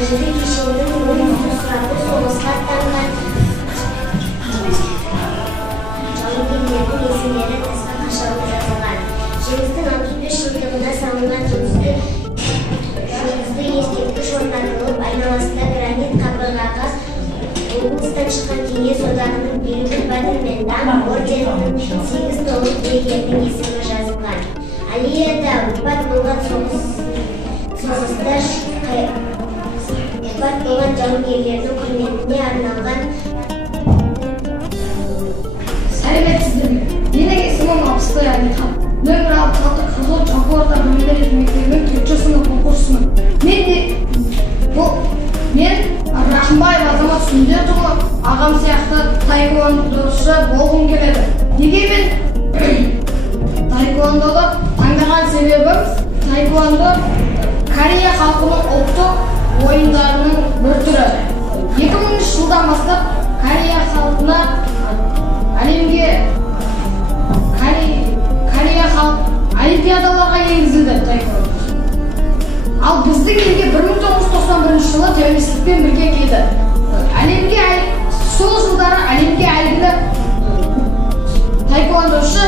тәжірибе кешенінің ойынсыз сұрапыл соғысқа аттанған жауынгерлердің есімдері тасқа қашалып жазылған. Жеңістің 65 жылдығына салынған жұлдызды ескерткіш орнатылып, айналасында гранит қабырғаға облыстан шыққан Кеңес одағының Бейбіт батыр мен Даңқ орденінің 8 толық иегерінің есімі жазылған. Алияда опат болған соғыста опат болған жауынгерлердің құрметіне арналған. Сәлеметсіздер ме? Менің есімім Абыстай Әлихан. Нөмір 66 Қызыл Жалпы орта білім беру мектебінің 3-ші сынып оқушысымын. Мен Рахымбаев Азамат Сүндетұлы ағам сияқты таэквондошы болғым келеді. Неге мен таэквондоды таңдаған себебім, таэквондо Корея халқының ұлттық ойындарының бір түрі. 2003 жылдан бастап Корея халқына Корея халық олимпиадаларға енгізілді таэквондо. Ал біздің елге 1991 жылы тәуелсіздікпен бірге келді. Сол жылдары әлемге әйгілі таэквондошы